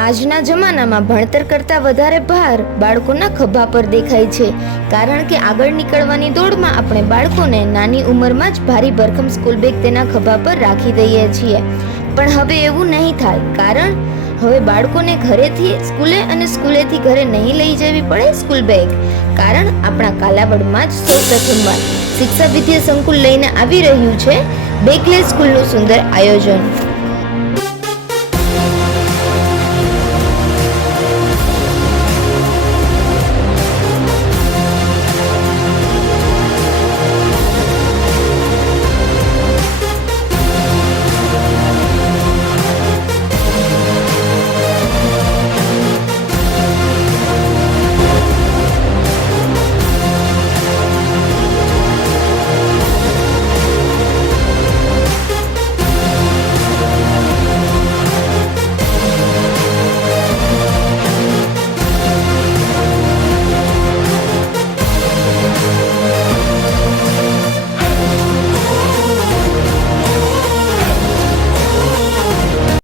આજના જમાનામાં ભણતર કરતાં વધારે ભાર બાળકોના ખભા પર દેખાય છે, કારણ કે આગળ નીકળવાની દોડમાં આપણે બાળકોને નાની ઉંમરમાં જ ભારી ભરખમ સ્કૂલ બેગ તેના ખભા પર રાખી દઈએ છીએ. પણ હવે એવું નહીં થાય, કારણ હવે બાળકોને ઘરેથી સ્કૂલે અને સ્કૂલેથી ઘરે નહીં લઈ જવી પડે સ્કૂલ બેગ. કારણ આપણા કાલાવડમાં જ સૌપ્રથમવાર શિક્ષા વિદ્યા સંકુલ લઈને આવી રહ્યું છે બેગલેસ સ્કૂલનું સુંદર આયોજન.